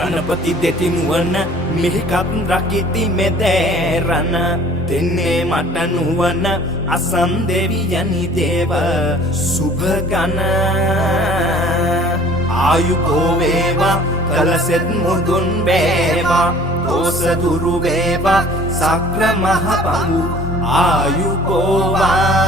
ගණපති දෙතිනුවන මිහිකත් රකිති මෙදෑරන දෙන්නේ මට නුවන අසම් දෙවියනි දේව සුභගන ආයුකෝ වේවා කලසෙත් මුදුන් වේවා දෝස දුරු වේවා සක්‍ර මහ පඟු ආයුකෝවා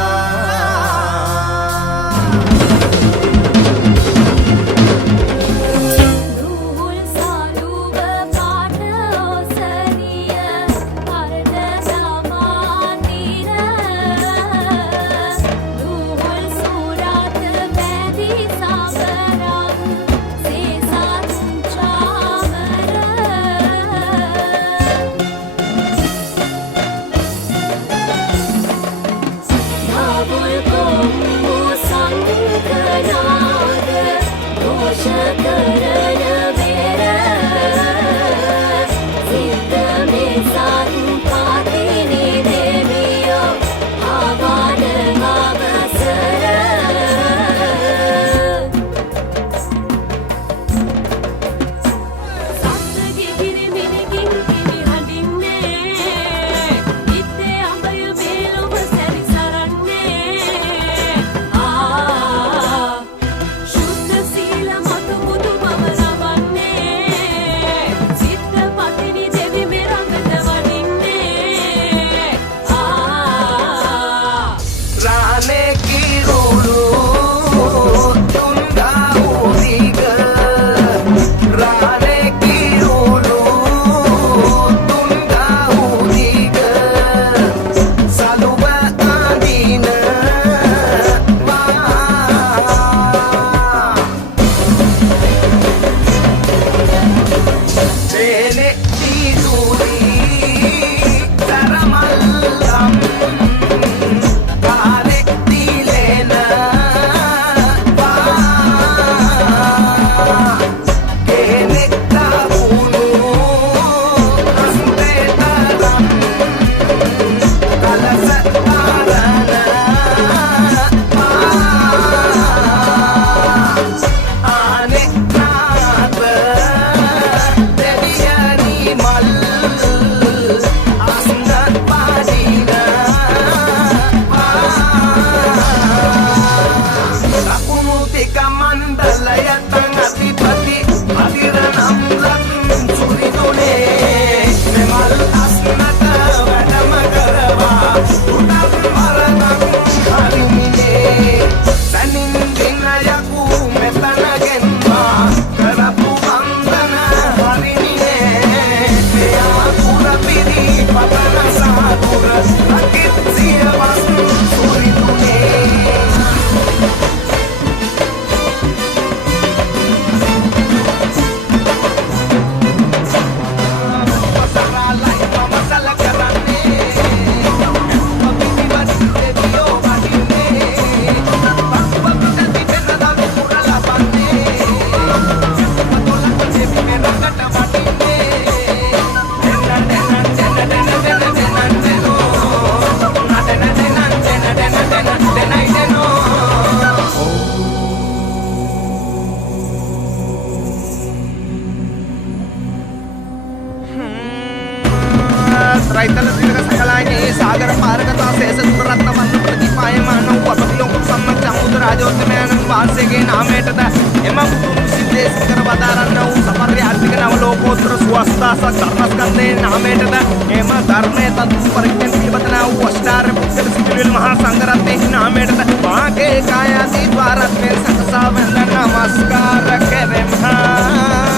రైతల శ్రీలక సకలాయని సాగర పారగత శేష సురత్న వన్న ప్రతిపాయమానం వపతిలోక సమ్మత సముద్ర రాజోత్తమేనం వార్షికే నామేటద එම පුතුන් සිද්දේශකර වදාරන්නවූ සමර්යාර්ථික නවලෝකෝත්තර සුවස්ථාස ධර්මස්කන්ධේ නාමයටද එම ධර්මයේ තතු පරිච්ඡේද පිළිබඳනා වූ අෂ්ටාර පුද්ගල සිදුවිල් මහා සංඝරත්නයේ නාමයටද වාගේ කායාදී ద్వාරත්මේ සකසා වන්දන නමස්කාර කෙරෙමහා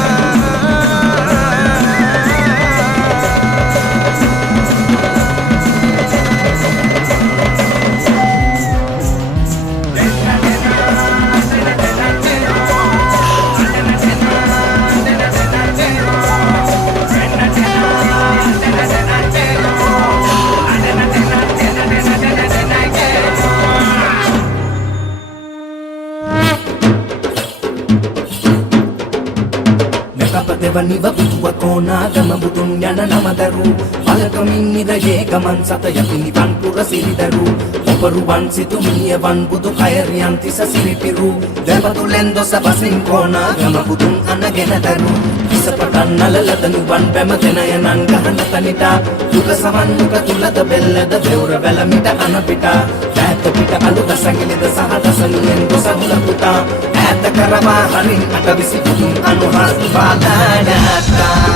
දෙවනිව බුදුව කොනාගම බුදුන් යන නමදරු පලකමින් නිරයේ ගමන් සත යපිනිවන් පුර සිරිදරු ඔපරුවන් සිතුමියවන් බුදු කයරියන් තිස සිරිපිරු දෙවතුලෙන් දොස බසින් කොනාගම බුදුන් අනගෙන දරු ඉසපටන් නලලතනු වන් බැම දෙනයනන් ගහන තනිට දුක සමන්නුක තුලද බෙල්ලද දෙවුර වැලමිට අනපිට ඈත පිට අලු දසඟිලිද සහ දසනුවෙන් ගොසහුල පුතා ඈත කරවා හරින් අට විසි පුතුන් අනුහස් බාලාඩාටා